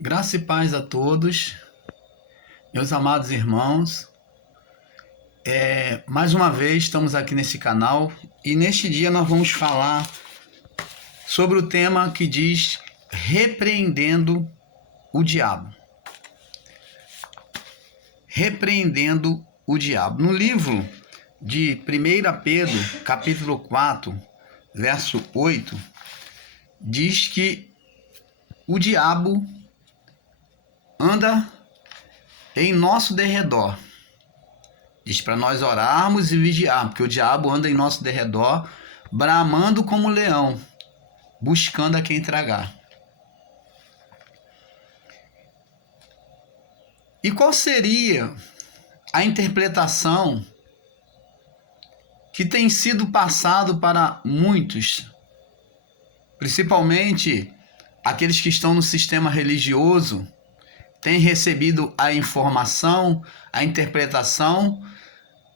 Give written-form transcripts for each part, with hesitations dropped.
Graça e paz a todos, meus amados irmãos. Mais uma vez estamos aqui nesse canal e neste dia nós vamos falar sobre o tema que diz repreendendo o diabo. Repreendendo o diabo. No livro de 1 Pedro, capítulo 4, verso 8, diz que o diabo anda em nosso derredor. Diz para nós orarmos e vigiarmos, porque o diabo anda em nosso derredor, bramando como leão, buscando a quem tragar. E qual seria a interpretação que tem sido passado para muitos, principalmente aqueles que estão no sistema religioso, têm recebido a informação, a interpretação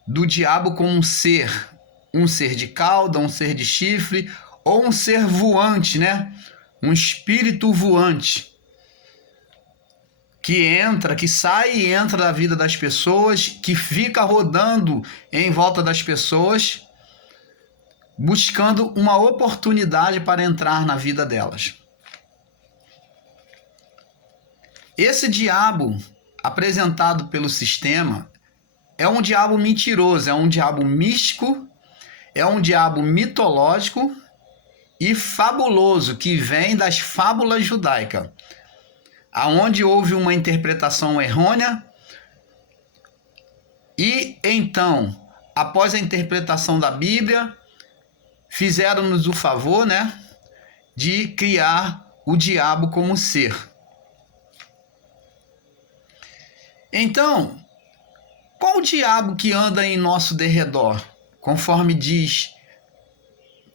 do diabo como um ser de cauda, um ser de chifre, ou um ser voante, né? Um espírito voante, que entra, que sai e entra da vida das pessoas, que fica rodando em volta das pessoas, buscando uma oportunidade para entrar na vida delas. Esse diabo apresentado pelo sistema é um diabo mentiroso, é um diabo místico, é um diabo mitológico e fabuloso, que vem das fábulas judaicas, aonde houve uma interpretação errônea e então, após a interpretação da Bíblia, fizeram-nos o favor, né, de criar o diabo como ser. Então, qual o diabo que anda em nosso derredor? Conforme diz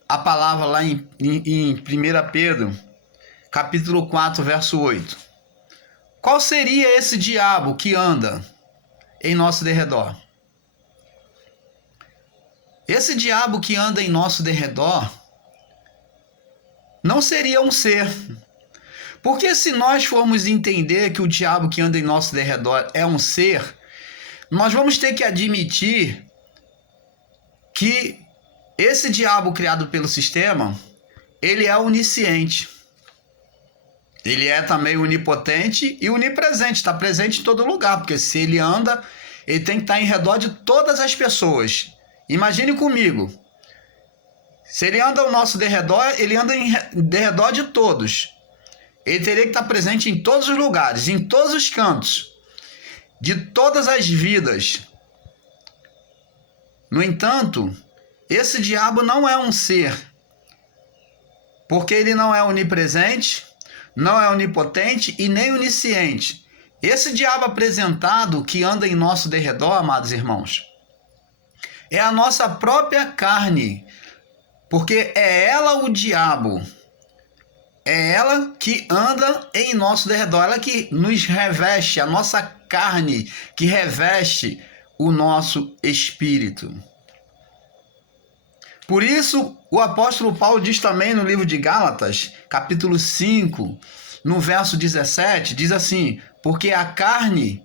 a palavra lá em 1 Pedro, capítulo 4, verso 8. Qual seria esse diabo que anda em nosso derredor? Esse diabo que anda em nosso derredor não seria um ser. Porque se nós formos entender que o diabo que anda em nosso derredor é um ser, nós vamos ter que admitir que esse diabo criado pelo sistema, ele é onisciente. Ele é também onipotente e onipresente, está presente em todo lugar, porque se ele anda, ele tem que estar em redor de todas as pessoas. Imagine comigo, se ele anda ao nosso derredor, ele anda em derredor de todos. Ele teria que estar presente em todos os lugares, em todos os cantos, de todas as vidas. No entanto, esse diabo não é um ser, porque ele não é onipresente, não é onipotente e nem onisciente. Esse diabo apresentado que anda em nosso derredor, amados irmãos, é a nossa própria carne, porque é ela o diabo. É ela que anda em nosso derredor, ela que nos reveste, a nossa carne, que reveste o nosso espírito. Por isso, o apóstolo Paulo diz também no livro de Gálatas, capítulo 5, no verso 17, diz assim: porque a carne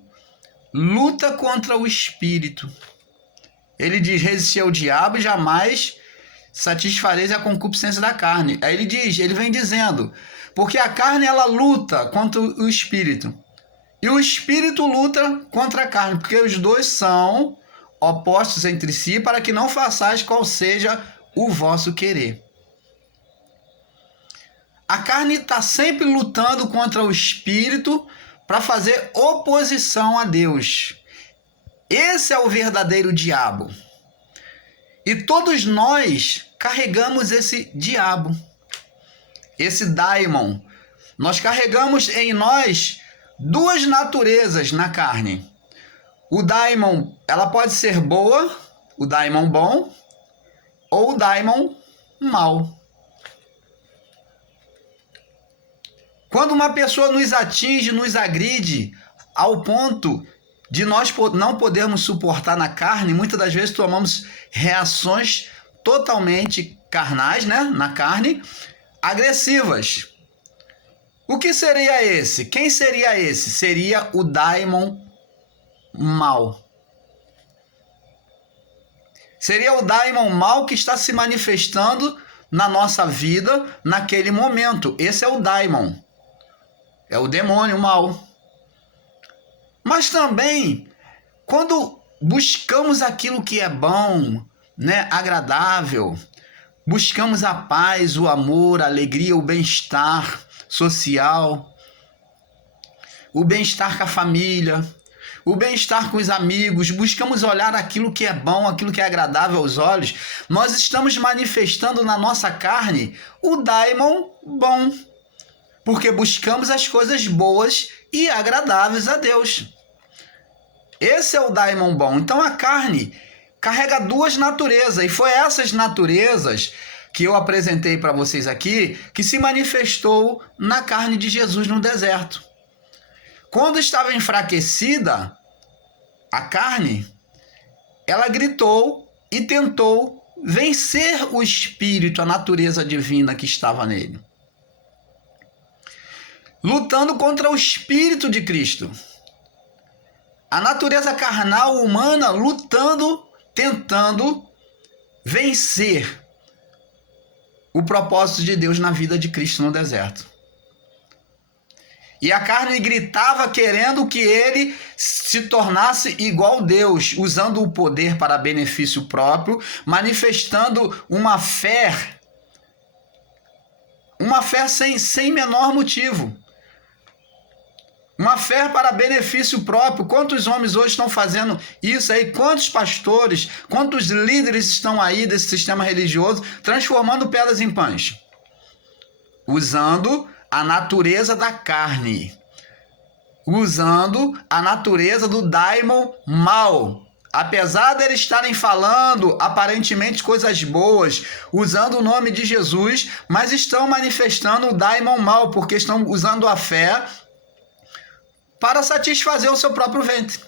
luta contra o espírito. Ele diz: resistir ao diabo e jamais satisfareis a concupiscência da carne. Aí ele vem dizendo, porque a carne ela luta contra o espírito, e o espírito luta contra a carne, porque os dois são opostos entre si, para que não façais qual seja o vosso querer. A carne está sempre lutando contra o espírito para fazer oposição a Deus. Esse é o verdadeiro diabo. E todos nós carregamos esse diabo, esse daimon. Nós carregamos em nós duas naturezas na carne. O daimon, ela pode ser boa, o daimon bom, ou o daimon mau. Quando uma pessoa nos atinge, nos agride, ao ponto de nós não podermos suportar na carne, muitas das vezes tomamos reações totalmente carnais, né, na carne, agressivas. O que seria esse? Quem seria esse? Seria o daimon mal. Seria o daimon mal que está se manifestando na nossa vida naquele momento. Esse é o daimon. É o demônio mal. Mas também, quando buscamos aquilo que é bom, né, agradável, buscamos a paz, o amor, a alegria, o bem-estar social, o bem-estar com a família, o bem-estar com os amigos, buscamos olhar aquilo que é bom, aquilo que é agradável aos olhos, nós estamos manifestando na nossa carne o daimon bom, porque buscamos as coisas boas e agradáveis a Deus. Esse é o daimon bom. Então a carne carrega duas naturezas, e foi essas naturezas que eu apresentei para vocês aqui, que se manifestou na carne de Jesus no deserto. Quando estava enfraquecida a carne, ela gritou e tentou vencer o espírito, a natureza divina que estava nele, lutando contra o espírito de Cristo. A natureza carnal humana lutando, tentando vencer o propósito de Deus na vida de Cristo no deserto. E a carne gritava querendo que ele se tornasse igual a Deus, usando o poder para benefício próprio, manifestando uma fé sem menor motivo. Uma fé para benefício próprio. Quantos homens hoje estão fazendo isso aí? Quantos pastores, quantos líderes estão aí desse sistema religioso transformando pedras em pães? Usando a natureza da carne. Usando a natureza do daimon mal. Apesar de eles estarem falando aparentemente coisas boas, usando o nome de Jesus, mas estão manifestando o daimon mal, porque estão usando a fé para satisfazer o seu próprio ventre.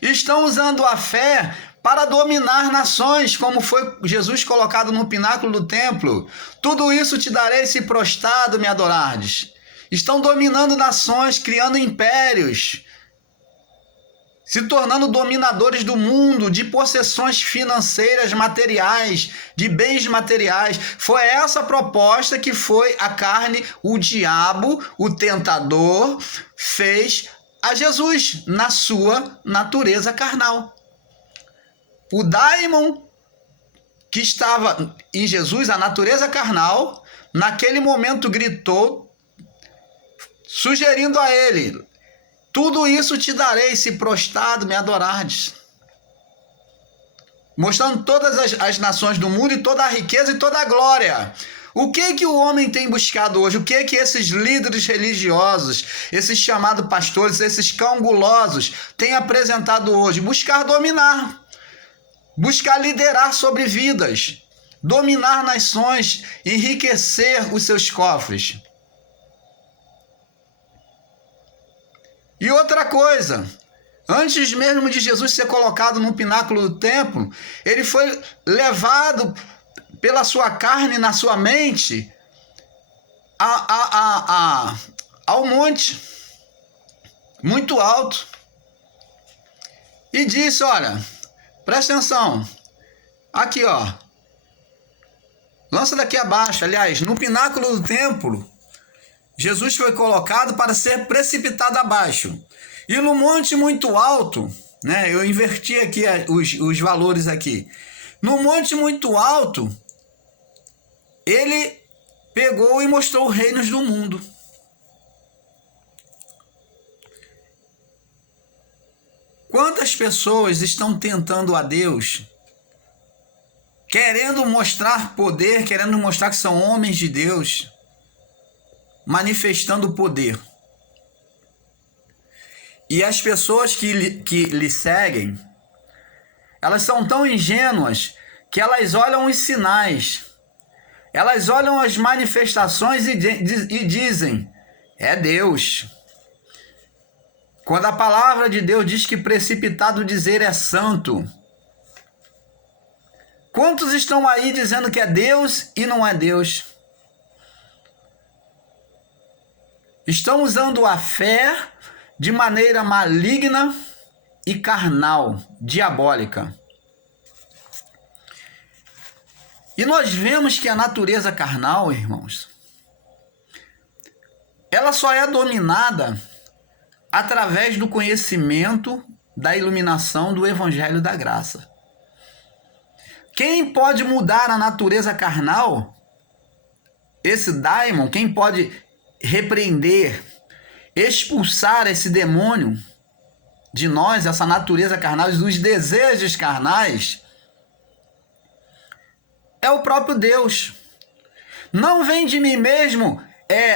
Estão usando a fé para dominar nações, como foi Jesus colocado no pináculo do templo. Tudo isso te darei se prostrado me adorardes. Estão dominando nações, criando impérios, se tornando dominadores do mundo, de possessões financeiras, materiais, de bens materiais. Foi essa proposta que foi a carne, o diabo, o tentador, fez a Jesus na sua natureza carnal. O daimon que estava em Jesus, a natureza carnal, naquele momento gritou, sugerindo a ele: tudo isso te darei se prostrado me adorardes. Mostrando todas as nações do mundo e toda a riqueza e toda a glória. O que o homem tem buscado hoje? O que esses líderes religiosos, esses chamados pastores, esses cão gulosos têm apresentado hoje? Buscar dominar. Buscar liderar sobre vidas. Dominar nações. Enriquecer os seus cofres. E outra coisa, antes mesmo de Jesus ser colocado no pináculo do templo, ele foi levado pela sua carne, na sua mente, ao monte, muito alto, e disse: olha, presta atenção, aqui ó, lança daqui abaixo. Aliás, no pináculo do templo, Jesus foi colocado para ser precipitado abaixo. E no monte muito alto, né? Eu inverti aqui os valores aqui. No monte muito alto, ele pegou e mostrou os reinos do mundo. Quantas pessoas estão tentando a Deus, querendo mostrar poder, querendo mostrar que são homens de Deus, manifestando poder. E as pessoas que lhe seguem, elas são tão ingênuas que elas olham os sinais, elas olham as manifestações e dizem: é Deus. Quando a palavra de Deus diz que precipitado dizer é santo. Quantos estão aí dizendo que é Deus e não é Deus? estão usando a fé de maneira maligna e carnal, diabólica. E nós vemos que a natureza carnal, irmãos, ela só é dominada através do conhecimento, da iluminação do Evangelho da Graça. Quem pode mudar a natureza carnal, esse daimon, quem pode repreender, expulsar esse demônio de nós, essa natureza carnal, dos desejos carnais, é o próprio Deus. Não vem de mim mesmo,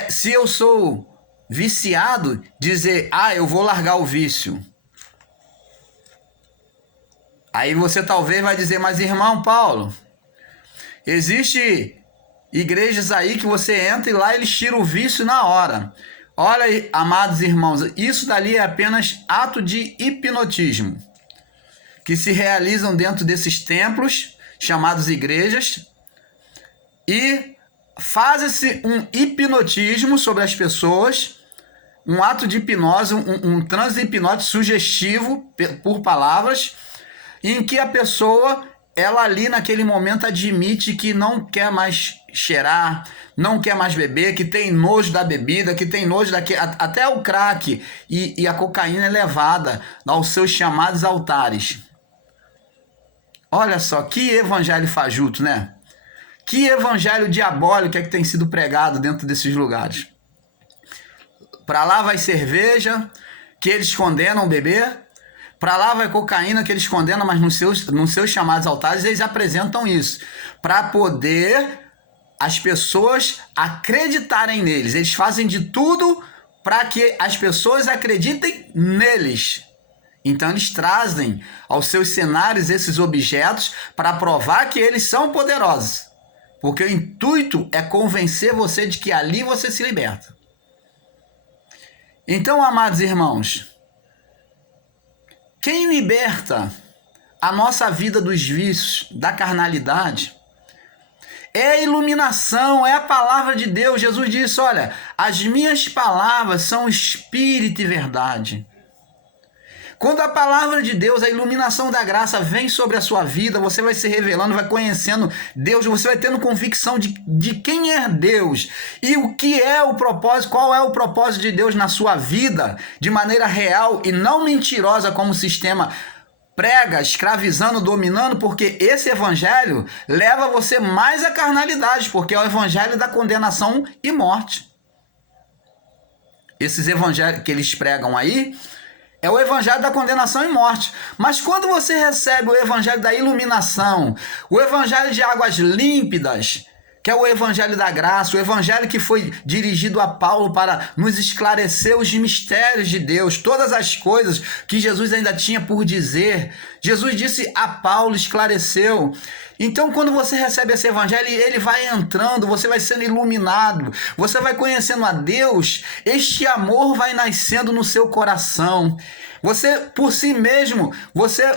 se eu sou viciado, dizer, eu vou largar o vício. Aí você talvez vai dizer, mas irmão Paulo, existe igrejas aí que você entra e lá eles tiram o vício na hora. Olha aí, amados irmãos, isso dali é apenas ato de hipnotismo, que se realizam dentro desses templos, chamados igrejas, e faz-se um hipnotismo sobre as pessoas, um ato de hipnose, um transe hipnótico sugestivo por palavras, em que a pessoa, ela ali naquele momento admite que não quer mais cheirar, não quer mais beber, que tem nojo da bebida, que tem nojo daquele... Até o crack e a cocaína é levada aos seus chamados altares. Olha só, que evangelho fajuto, né? Que evangelho diabólico é que tem sido pregado dentro desses lugares. Para lá vai cerveja, que eles condenam beber. Para lá vai cocaína, que eles condenam, mas nos seus chamados altares eles apresentam isso. Para poder as pessoas acreditarem neles. Eles fazem de tudo para que as pessoas acreditem neles. Então eles trazem aos seus cenários esses objetos para provar que eles são poderosos. Porque o intuito é convencer você de que ali você se liberta. Então, amados irmãos, quem liberta a nossa vida dos vícios, da carnalidade, é a iluminação, é a palavra de Deus. Jesus disse, olha, as minhas palavras são espírito e verdade. Quando a palavra de Deus, a iluminação da graça vem sobre a sua vida, você vai se revelando, vai conhecendo Deus, você vai tendo convicção de quem é Deus e o que é o propósito, qual é o propósito de Deus na sua vida, de maneira real e não mentirosa como o sistema prega, escravizando, dominando, porque esse evangelho leva você mais à carnalidade, porque é o evangelho da condenação e morte. Esses evangelhos que eles pregam aí é o evangelho da condenação e morte. Mas quando você recebe o evangelho da iluminação, o evangelho de águas límpidas, que é o evangelho da graça, o evangelho que foi dirigido a Paulo para nos esclarecer os mistérios de Deus, todas as coisas que Jesus ainda tinha por dizer. Jesus disse a Paulo, esclareceu. Então, quando você recebe esse evangelho, ele vai entrando, você vai sendo iluminado, você vai conhecendo a Deus, este amor vai nascendo no seu coração. Você, por si mesmo,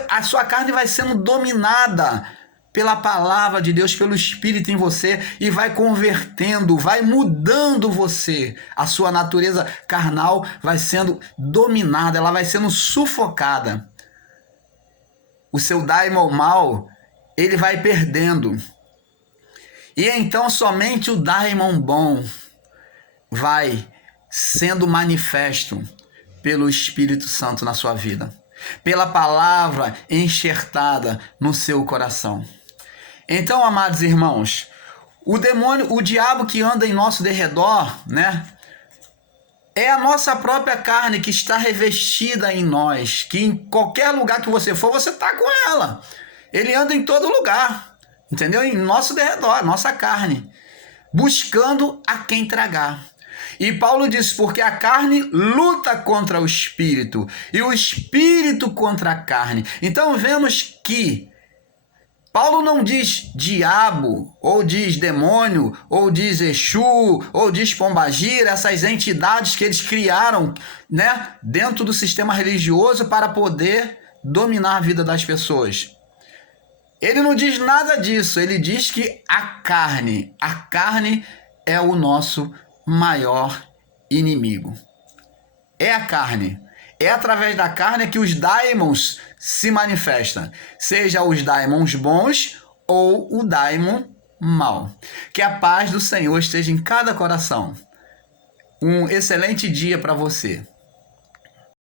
a sua carne vai sendo dominada pela palavra de Deus, pelo Espírito em você, e vai convertendo, vai mudando você. A sua natureza carnal vai sendo dominada, ela vai sendo sufocada. O seu daimon mal, ele vai perdendo. E então somente o daimon bom vai sendo manifesto pelo Espírito Santo na sua vida, pela palavra enxertada no seu coração. Então, amados irmãos, o demônio, o diabo que anda em nosso derredor, né? É a nossa própria carne que está revestida em nós, que em qualquer lugar que você for, você está com ela. Ele anda em todo lugar, entendeu? Em nosso derredor, nossa carne, buscando a quem tragar. E Paulo diz, porque a carne luta contra o espírito, e o espírito contra a carne. Então vemos que Paulo não diz diabo, ou diz demônio, ou diz Exu, ou diz Pombagira, essas entidades que eles criaram, né, dentro do sistema religioso para poder dominar a vida das pessoas. Ele não diz nada disso, ele diz que a carne é o nosso maior inimigo. É a carne. É através da carne que os daimons se manifestam. Seja os daimons bons ou o daimon mau. Que a paz do Senhor esteja em cada coração. Um excelente dia para você.